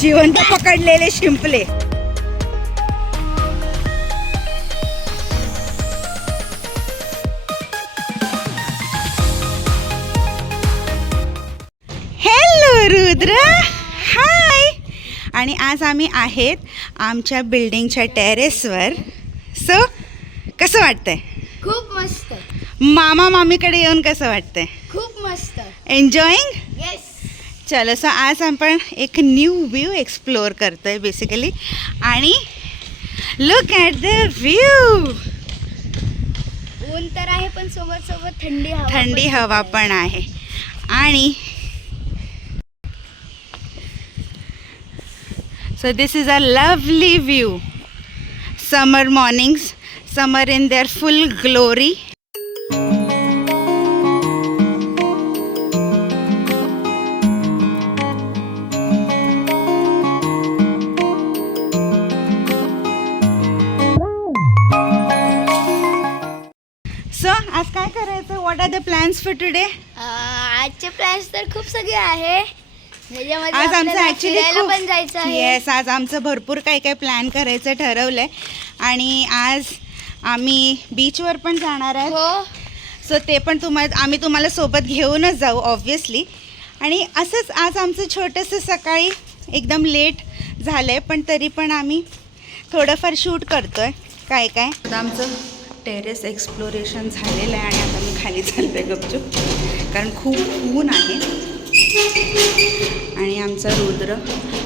जिवंत पकडलेले शिंपले. हॅलो रुद्र, हाय. आणि आज आम्ही आहेत आमच्या बिल्डिंगच्या टेरेसवर. सो कसं वाटतंय? खूप मस्त. मामा मामीकडे येऊन कसं वाटतंय? खूप मस्त. एन्जॉईंग. येस. चलो, सो आज आपण एक न्यू व्ह्यू एक्सप्लोअर करतोय बेसिकली. आणि लुक ॲट द व्ह्यू. ऊन तर आहे पण सोबत सोबत थंडी हवा पण आहे. आणि so this is a lovely view. Summer mornings, summer in their full glory. So आज काय करायचं? What are the plans for today? आजचे प्लॅन्स तर खूप सगळे आहे. आज आमचं ॲक्च्युली पण जायचं आहे. येस, आज आमचं भरपूर काय काय प्लॅन करायचं ठरवलंय. आणि आज आम्ही बीचवर पण जाणार आहे. हो. सो ते पण आम्ही तुम्हाला सोबत घेऊनच जाऊ ऑब्व्हियसली. आणि असंच आज आमचं छोटंसं सकाळी एकदम लेट झालं आहे, पण तरी पण आम्ही थोडंफार शूट करतो आहे काय काय. आता आमचं टेरेस एक्सप्लोरेशन झालेलं आहे आणि आता मी खाली चाललो आहे गपचूप, कारण खूप ऊन आहे. आणि आमचा रुद्र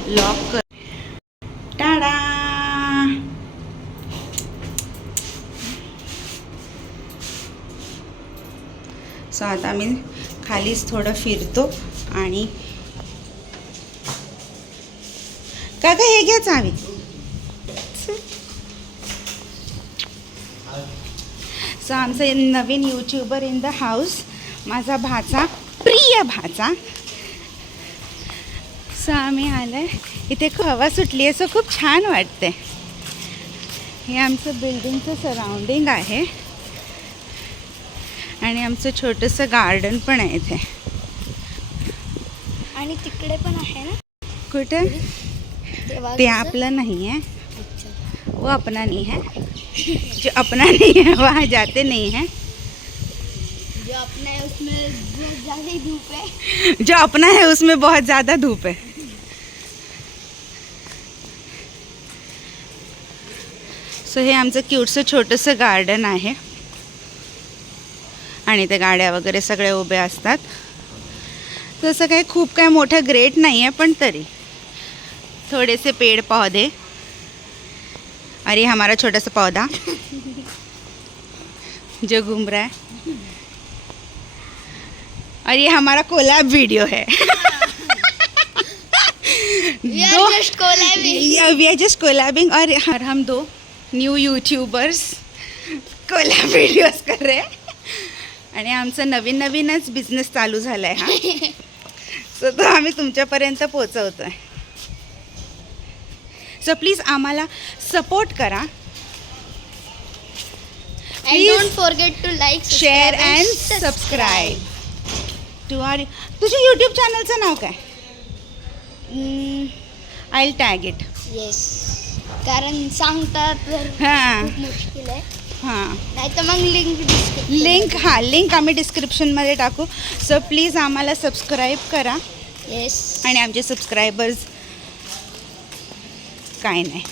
लॉक कर. टाडा. सो आता मी खालीच थोडं फिरतो. आणि काका हे घ्या चावी. सो आमचं नवीन यूट्यूबर इन द हाऊस, माझा भाचा, प्रिय भाचा. सो आम्ही आलं आहे इथे. हवा सुटली आहे, सो खूप छान वाटते. हे आमचं बिल्डिंगचं सराउंडिंग आहे. आणि आमचं छोटंसं गार्डन पण आहे इथे. आणि तिकडे पण आहे ना. कुठे? ते आपलं नहीं है, वो अपना नहीं है. जो अपना नहीं है वहाँ जाते नहीं हैं. जो अपना है उसमें बहुत ज़्यादा धूप है. जो अपना है उसमें बहुत ज़्यादा धूप है. सो हे आमचं क्यूटचं छोटंसं गार्डन आहे. आणि ते गाड्या वगैरे सगळे उभे असतात. तसं काही खूप काय मोठं ग्रेट नाही आहे, पण तरी थोडेसे पेड़ पौधे. अरे हमारा छोटा सा पौधा जो घूम रहा है. और ये हमारा कोलैब वीडियो है. We are just collabing. और हम दो न्यू यूट्यूबर्स कोलैब वीडियोस कर रहे हैं. आणि आमचा नवीनच बिझनेस चालू झाला आहे हा. सो तो आम्ही तुमच्यापर्यंत पोचवतो आहे. सो प्लीज आम्हाला सपोर्ट करा. And don't forget to like, share and subscribe to our. तुझ्या यूट्यूब चॅनलचं नाव काय? I will tag it. Yes, कारण सांगतात हां खूप मुश्किल आहे. हां, नाही तर मग लिंक आम्ही डिस्क्रिप्शनमध्ये टाकू. सो प्लीज आम्हाला सबस्क्राईब करा. येस. आणि आमचे सबस्क्रायबर्स काय नाही.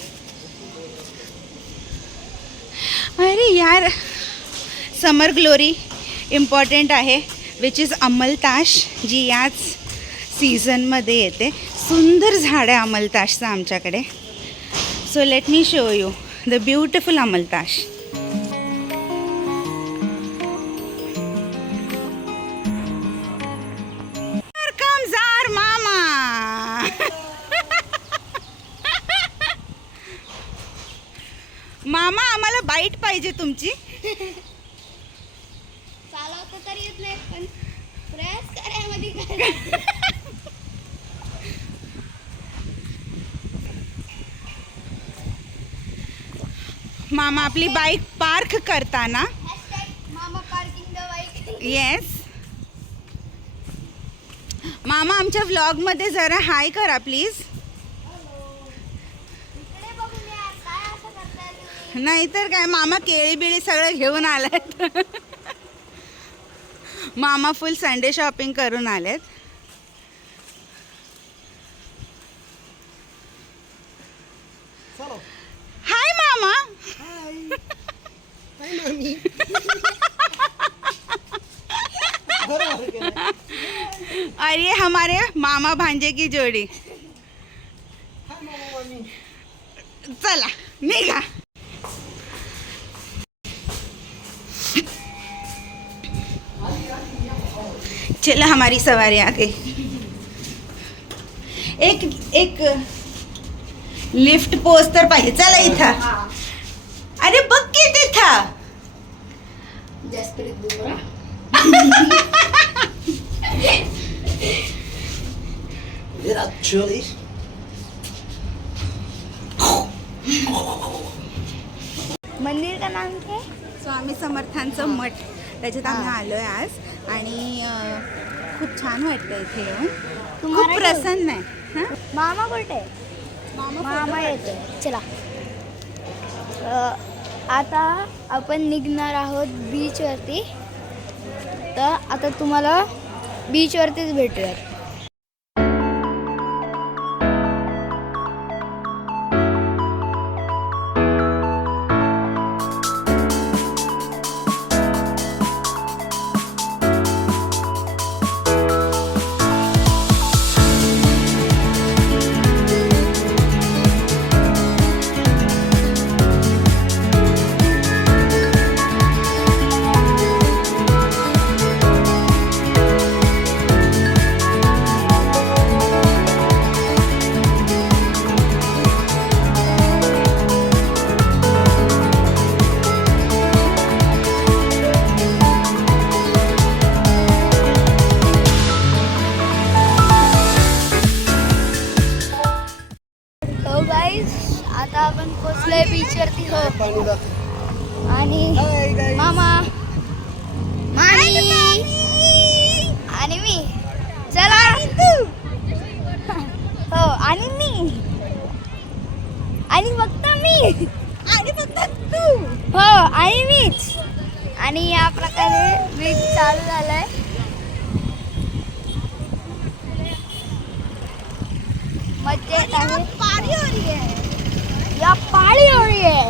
अरे यार, समर ग्लोरी इम्पॉर्टंट आहे, विच इज अमलताश, जी याच सीझनमध्ये येते. सुंदर झाड आहे अमलताशचं आमच्याकडे. So let me show you the beautiful amaltas. मामा आम्हाला बाईट पाहिजे तुमची. चालवता तर येत नाही, पण प्रयास करायमध्ये काय. मामा आपली बाईक पार्क करताना. मामा पार्किंग द बाईक. येस. मामा आमच्या व्लॉगमध्ये जरा हाय करा प्लीज. नाहीतर काय, मामा केळी बिळी सगळं घेऊन आलेत. मामा फुल संडे शॉपिंग करून आलेत. हाय मामा. और ये हमारे मामा भांजे की जोड़ी. चला निघा. चलो हमारी सवारी आ गई. एक लिफ्ट पोस्ट तर पाहिजे. चला इथं. अरे बघ की तिथं. मंदिर का नाम क्या है? स्वामी समर्थांचं मठ, त्याच्यात आम्ही आलोय आज. आणि खूप छान वाटतं इथे येऊन. खूप प्रसन्न आहे. हां मामा कुठे? मामा येते. चला आता आपण निघणार आहोत बीचवरती. तर आता तुम्हाला बीचवरतीच भेटूयात. आता आपण पोचलोय बीचवरती. हो आणि मामा आणि मी. चला. हो आणि मी आणि फक्त मी आणि फक्त तू. हो आणि मीच. आणि या प्रकारे बीच चालू झालंय. मजा येत आहे. पारी हो रही है. या पारी हो रही है.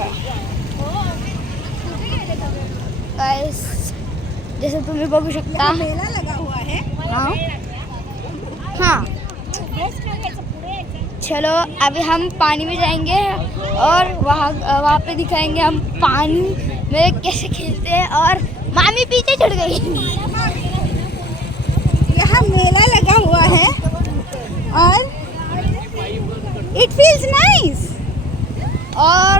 गाइस जैसे तुम्ही बघू शकता मेला लगा हुआ है. हाँ. चलो अभी हम पानी में जाएंगे और वहाँ पे दिखाएंगे हम पानी में कैसे खेलते हैं. और मामी पीछे छूट गई. यहाँ मेला लगा हुआ है और इट फील्स नाइस. और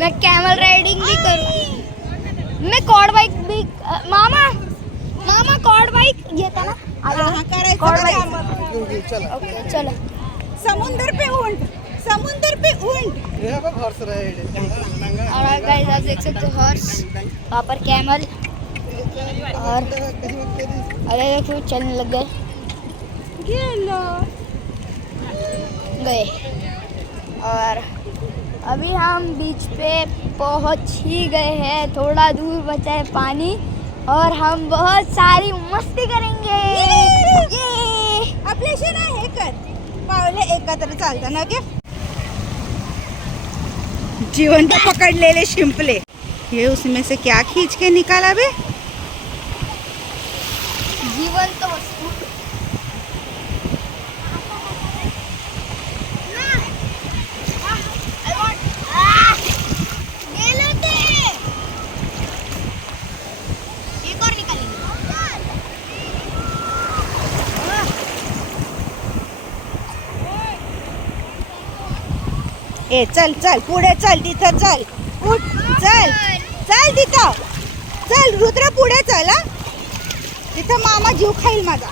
मैं कैमल राइडिंग भी करूँ. मैं कॉर्ड बाइक भी. मामा कॉर्ड बाइक येता ना. हाँ, करायचं कॉर्ड का बाइक. ओके चलो. समुंदर पे ऊंट. समुंदर पे ऊंट. और गाइस आप देख सकते हो हॉर्स. वहाँ पर कैमल. और अरे देखो चलने लग गए. और अभी हम बीच पे पहुंच ही गए हैं. थोड़ा दूर बचा है पानी और हम बहुत सारी मस्ती करेंगे. आपल्याशी ना हे कर, पावले एकत्र चालताना. ओके. जिवंत पकडलेले शिंपले. ये उसमें से क्या खींच के निकाला बे. जिवंत वस्तू. ए चल चल पुढे चल. तिथं चल. उठ चल. चल तिथं. चल रुद्र पुढे चल. तिथं मामा जीव खाईल माझा.